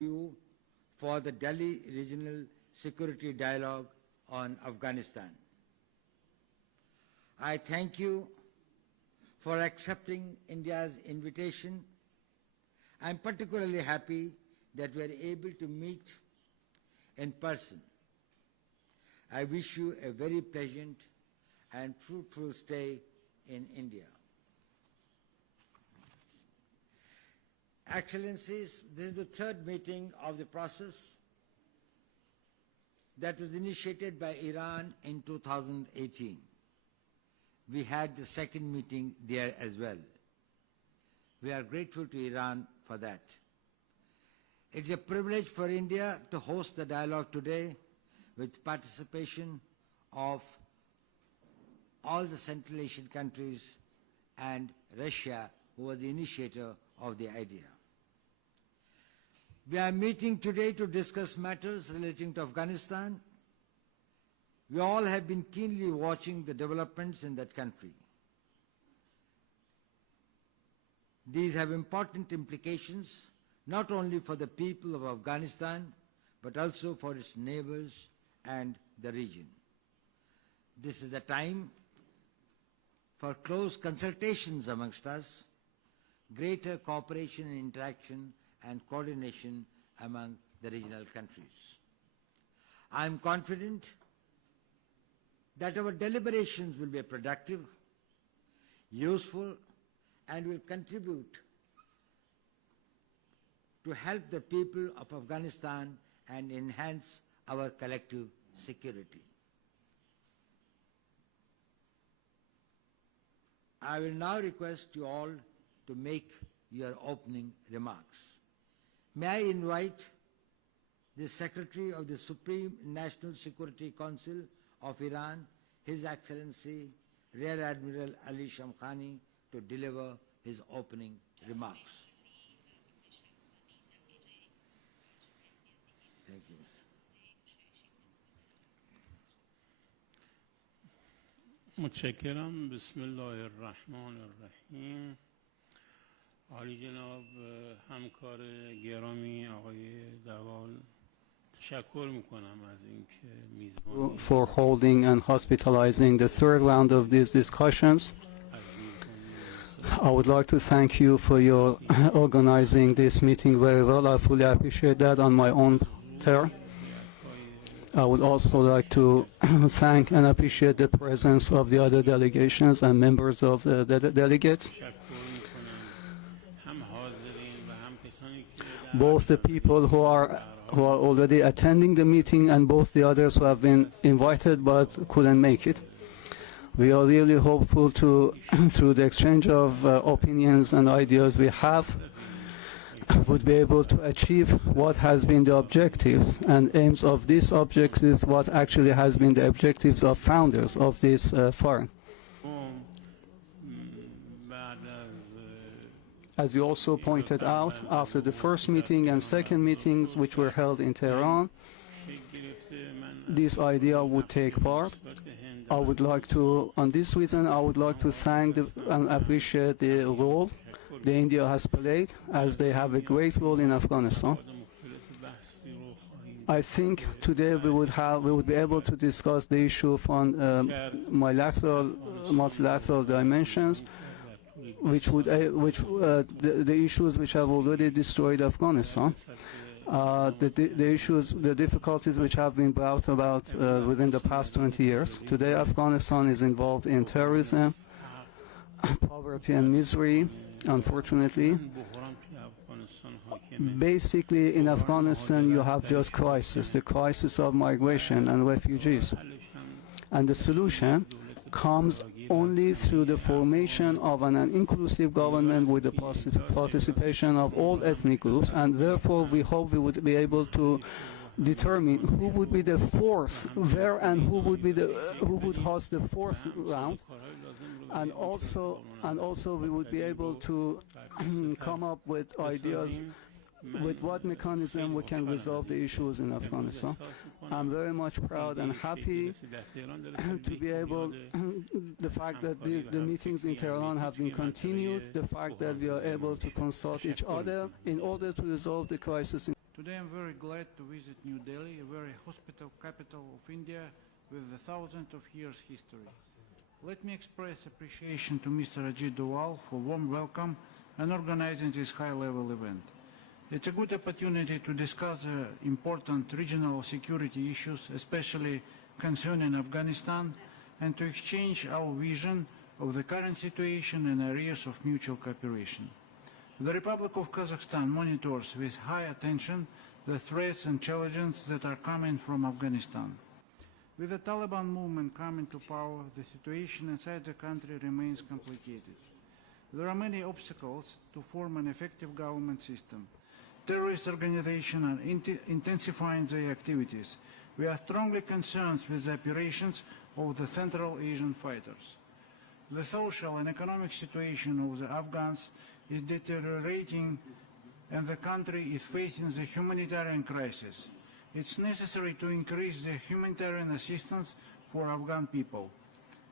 you for the Delhi Regional Security Dialogue on Afghanistan. I thank you for accepting India's invitation. I am particularly happy that we are able to meet in person. I wish you a very pleasant and fruitful stay in India. Excellencies, this is the third meeting of the process that was initiated by Iran in 2018. We had the second meeting there as well. We are grateful to Iran for that. It's a privilege for India to host the dialogue today with participation of all the Central Asian countries and Russia, who was the initiator of the idea. We are meeting today to discuss matters relating to Afghanistan. We all have been keenly watching the developments in that country. These have important implications not only for the people of Afghanistan, but also for its neighbors and the region. This is the time for close consultations amongst us, greater cooperation and interaction and coordination among the regional countries. I am confident that our deliberations will be productive, useful, and will contribute to help the people of Afghanistan and enhance our collective security. I will now request you all to make your opening remarks. May I invite the Secretary of the Supreme National Security Council of Iran, His Excellency Rear Admiral Ali Shamkhani, to deliver his opening remarks. Thank you. متشکرم. بسم الله الرحمن الرحیم. عالی جناب همکار گرامی آقای دوال، تشکر میکنم از اینکه میزبانی for holding and hospitalizing the third round of these discussions. I would like to thank you for your organizing this meeting very well. I fully appreciate that on my own turn. I would also like to thank and appreciate the presence of the other delegations and members of the delegates. Both the people who are already attending the meeting and both the others who have been invited but couldn't make it. We are really hopeful to, through the exchange of opinions and ideas we have, would be able to achieve what has been the objectives and aims of these objectives, what actually has been the objectives of founders of this forum. As you also pointed out, after the first meeting and second meetings which were held in Tehran, this idea would take part. I would like to, on this reason, I would like to thank and appreciate the role that India has played, as they have a great role in Afghanistan. I think today we would be able to discuss the issue from multilateral dimensions, which would the issues which have already destroyed Afghanistan, the issues, the difficulties which have been brought about within the past 20 years. Today Afghanistan is involved in terrorism, poverty and misery, unfortunately. Basically in Afghanistan you have just crisis, the crisis of migration and refugees. And the solution comes only through the formation of an inclusive government with the participation of all ethnic groups, and therefore we hope we would be able to determine who would be the fourth, where and who would host the fourth round, and also we would be able to come up with ideas with what mechanism we can resolve the issues in Afghanistan. I'm very much proud and happy to be able, the fact that the meetings in Tehran have been continued, the fact that we are able to consult each other in order to resolve the crisis. Today I'm very glad to visit New Delhi, a very hospitable capital of India with a thousands of years history. Let me express appreciation to Mr. Ajit Doval for warm welcome and organizing this high-level event. It's a good opportunity to discuss important regional security issues, especially concerning Afghanistan, and to exchange our vision of the current situation in areas of mutual cooperation. The Republic of Kazakhstan monitors with high attention the threats and challenges that are coming from Afghanistan. With the Taliban movement coming to power, the situation inside the country remains complicated. There are many obstacles to form an effective government system. Terrorist organizations are intensifying their activities. We are strongly concerned with the operations of the Central Asian fighters. The social and economic situation of the Afghans is deteriorating and the country is facing the humanitarian crisis. It's necessary to increase the humanitarian assistance for Afghan people.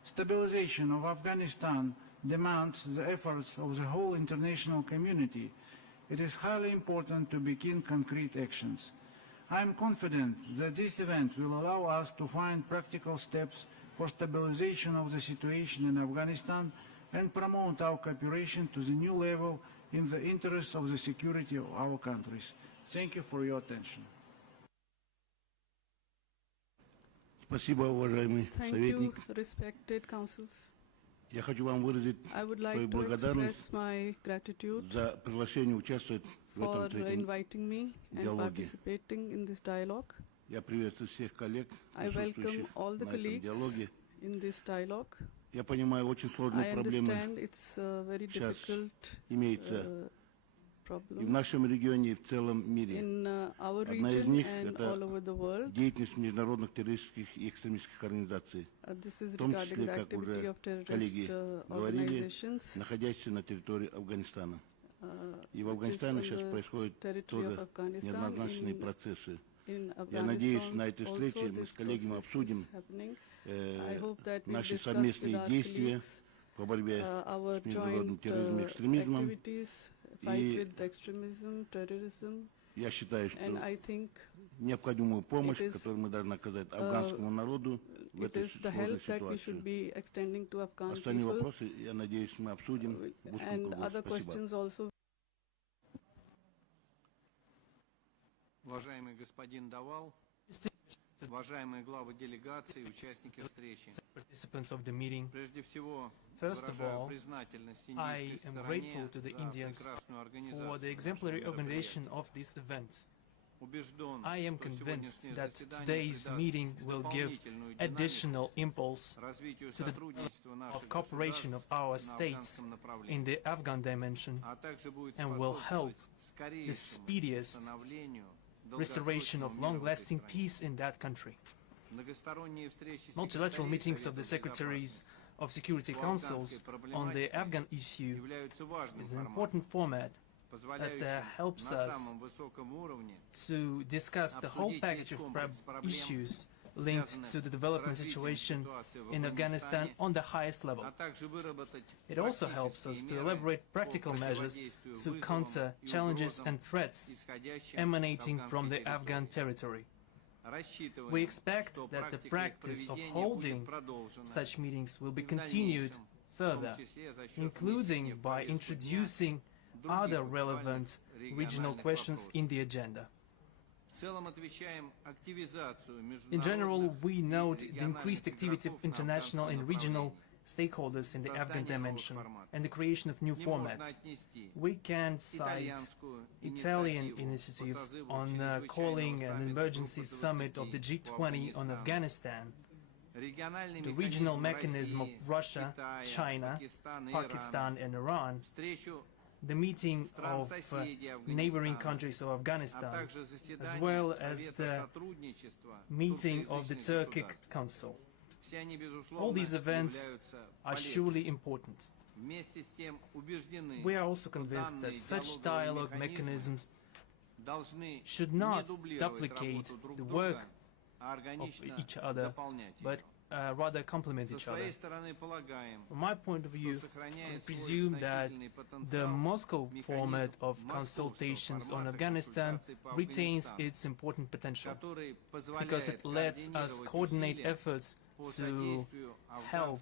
Stabilization of Afghanistan demands the efforts of the whole international community. It is highly important to begin concrete actions. I am confident that this event will allow us to find practical steps for stabilization of the situation in Afghanistan and promote our cooperation to the new level in the interest of the security of our countries. Thank you for your attention. Спасибо, уважаемый советник. Thank you, respected councils. Я хочу вам выразить I would свою like to благодарность express my gratitude за приглашение участвовать в for этом третьем inviting me and диалоге. participating in this dialogue. Я приветствую всех коллег, I welcome присутствующих all the на этом colleagues диалоге. in this dialogue. Я понимаю, очень сложные I проблемы understand it's a very сейчас difficult имеются и в problem нашем регионе, и в целом мире. in our Одна из region них and all over the это world. деятельность международных террористических и экстремистских организаций, This is в том regarding числе, the как activity уже of terrorist коллеги говорили, organizations. находящиеся на территории Афганистана. И в Which is Афганистане on сейчас the происходят territory of тоже Afghanistan. неоднозначные процессы. In Я надеюсь, на Afghanistan этой also встрече мы this с коллегами process обсудим is happening. I hope that we наши discuss совместные with our действия colleagues по борьбе our с международным joint терроризмом и экстремизмом. activities, fight И with extremism, terrorism, я считаю, and что I think необходимую помощь, it is, которую мы должны оказать афганскому народу в it этой is the сложной help that we should ситуации. be extending to Afghan Остальные people, вопросы, я надеюсь, мы обсудим в узком and кругу. other Спасибо. questions also. Уважаемый господин Довал, уважаемые главы делегаций и участники встречи. Participants of the meeting. Прежде всего, First of выражаю all, признательность I индийской am стороне grateful to the за Indians прекрасную for организацию the exemplary нашего organization мероприятия. of this event. Убежден, I am что convinced сегодняшнее that заседание today's придаст meeting will give дополнительную additional динамику impulse развитию to the сотрудничества of наших cooperation of государств our на states афганском in направлении, the Afghan dimension а также будет and will help способствовать the скорейшему speediest установлению restoration долгосрочного of мира в этой long-lasting стране. peace in that country. Многосторонние встречи Multilateral секретарей meetings of Совета the secretaries Безопасности of security по councils афганской on the проблематике Afghan issue являются важным is an форматом, important format позволяющим helps на us самом высоком уровне to discuss the whole обсудить package весь of комплекс проблем, issues linked связанных to the с development развитием situation ситуации в in Afghanistan Афганистане, on the highest level. а также выработать It also helps us практические to меры elaborate по practical measures противодействию to вызовам counter и challenges угрозам, and threats исходящим emanating с from the афганской Afghan территории. territory. Рассчитываем, We expect что that the практика их practice of проведения holding будет продолжена such meetings will be и в continued дальнейшем, в том further, числе за счет including внесения в by повестку дня introducing других other актуальных relevant regional региональных questions вопросов. in the agenda. В целом отвечаем активизацию In general, международных we и note the региональных increased activity of игроков на international and афганском regional направлении. stakeholders in the Afghan Создание новых dimension форматов. and the creation of new Не можно formats. отнести We can cite итальянскую Italian инициативу initiative по созыву on чрезвычайного calling an саммита emergency группы summit of the 20 по G20 on Афганистану. Afghanistan, Региональный the regional механизм mechanism of России, Russia, Китая, China, Пакистана и Pakistan, Ирана, and Iran, встречу the meeting стран of соседей neighboring Афганистана, countries of а Afghanistan, также as заседание well as Совета the сотрудничества meeting of the туркоязычных Turkic государств. Council. Все они, All безусловно, these events являются are полезными. surely important. Вместе с тем убеждены, We are also что convinced that данные such диалоговые dialogue механизмы mechanisms должны should не not дублировать duplicate работу друг the друга, work а of органично each other, дополнять but ее. rather complement each other. From my point of view, we presume that the Moscow format of consultations on Afghanistan retains its important potential because it lets us coordinate efforts to help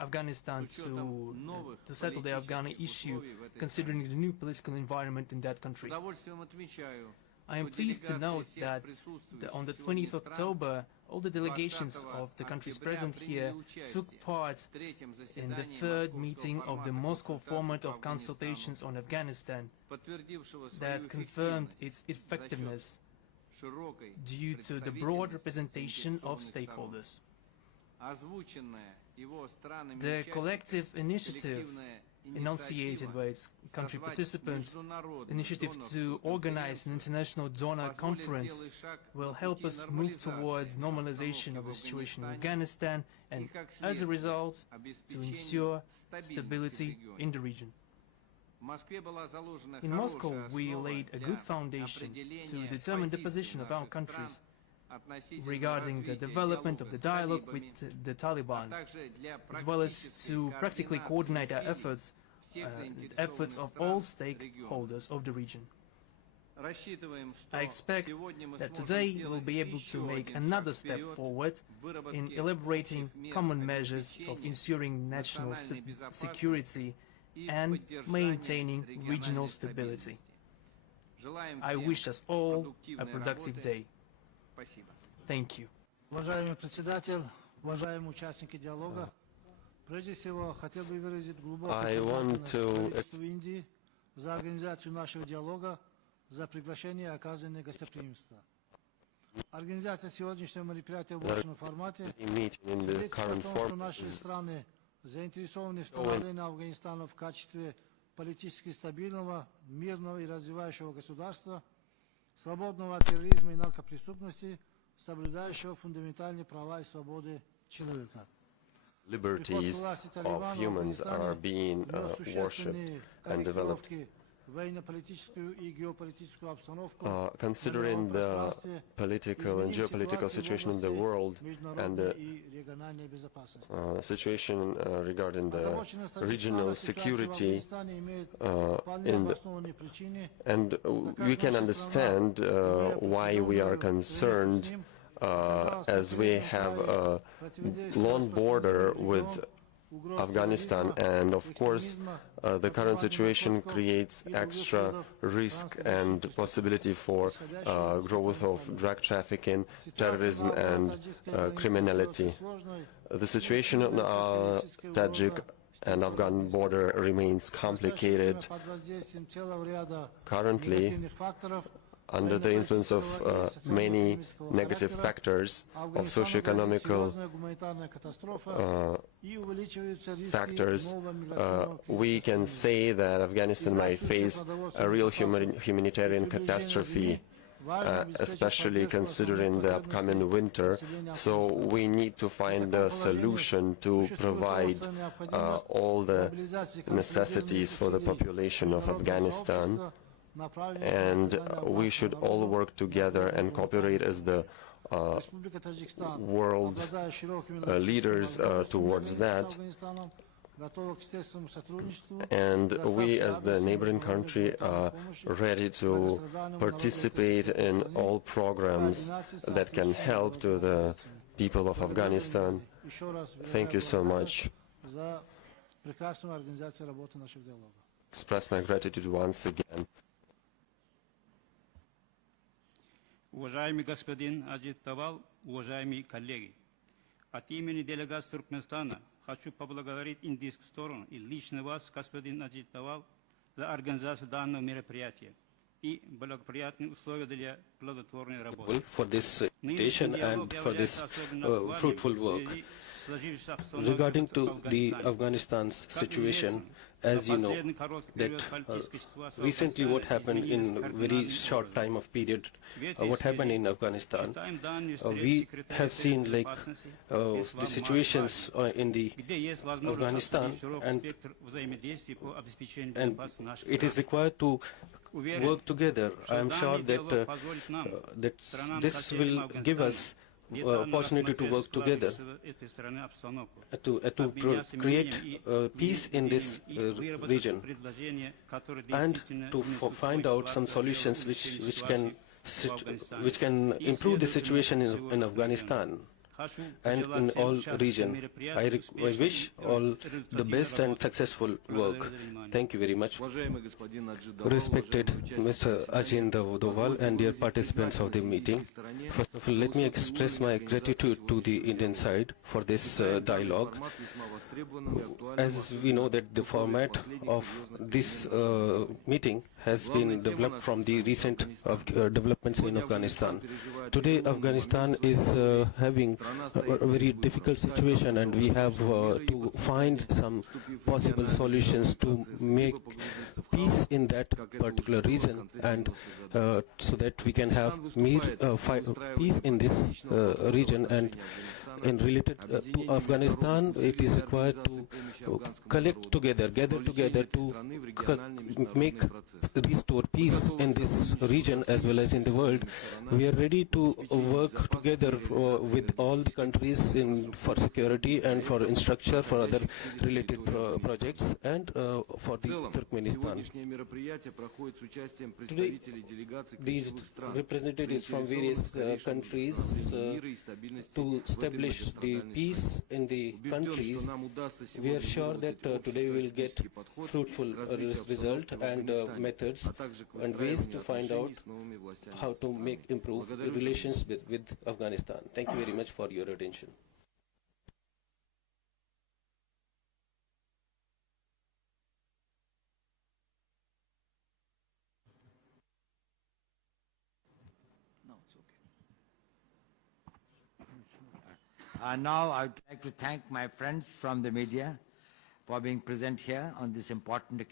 Afghanistan to settle the Afghani issue, considering the new political environment in that country. I am pleased to note that on the 20th of October, all the delegations of the countries present here took part in the third meeting of the Moscow format of consultations on Afghanistan that confirmed its effectiveness due to the broad representation of stakeholders. The collective initiative enunciated by its country participants, initiative to organize an international donor conference, will help us move towards normalization of the situation in Afghanistan and, as a result, to ensure stability in the region. In Moscow, we laid a good foundation to determine the position of our countries regarding the development of the dialogue with the Taliban, as well as to practically coordinate our efforts, efforts of all stakeholders of the region. I expect that today we will be able to make another step forward in elaborating common measures of ensuring national security and maintaining regional stability. I wish us all a productive day. Thank you. Уважаемый председатель, уважаемые участники диалога, прежде всего хотел бы выразить глубокую признательность правительству Индии за организацию нашего диалога, за приглашение и оказанное гостеприимство. Организация сегодняшнего мероприятия в вашем формате свидетельствует о том, что наши страны заинтересованы в становлении Афганистана в качестве политически стабильного, мирного и развивающего государства, свободного от терроризма и наркопреступности, соблюдающего фундаментальные права и свободы человека. Liberties of humans are being worshipped and developed. Considering the political and geopolitical situation in the world and the situation regarding the regional security, and we can understand why we are concerned as we have a long border with Afghanistan, and of course the current situation creates extra risk and possibility for growth of drug trafficking, terrorism and criminality. The situation on the Tajik and Afghan border remains complicated. Currently, under the influence of many negative factors, of socio-economical factors, we can say that Afghanistan might face a real humanitarian catastrophe, especially considering the upcoming winter. So we need to find a solution to provide all the necessities for the population of Afghanistan. And we should all work together and cooperate as the world leaders towards that. And we as the neighboring country are ready to participate in all programs that can help to the people of Afghanistan. Thank you so much. Express my gratitude once again. Уважаемый господин Ajit Doval, уважаемые коллеги, от имени делегации Туркменистана хочу поблагодарить индийскую сторону и лично вас, господин Ajit Doval, за организацию данного мероприятия и благоприятные условия для плодотворной работы. For this invitation and for this fruitful work. Regarding to the Afghanistan's situation, as you know, that recently what happened in a very short time of period, what happened in Afghanistan, we have seen like the situations in the Afghanistan, and it is required to work together. I am sure that that this will give us opportunity to work together to create peace in this region and to find out some solutions which can improve the situation in Afghanistan and in all region. I wish all the best and successful work. Thank you very much. Respected Mr. Ajit Doval and dear participants of the meeting, first of all, let me express my gratitude to the Indian side for this dialogue. As we know that the format of this meeting has been developed from the recent developments in Afghanistan. Today, Afghanistan is having a very difficult situation, and we have to find some possible solutions to make peace in that particular region, and so that we can have peace in this region. And in related to Afghanistan, it is required to collect together, gather together to restore peace in this region as well as in the world. We are ready to work together with all the countries for security and for infrastructure, for other related projects, and for the Turkmenistan. Today, these representatives from various countries to establish the peace in the countries. We are sure that today we will get fruitful result and methods and ways to find out how to improve relations with Afghanistan. Thank you very much for your attention. Now I would like to thank my friends from the media for being present here on this important occasion.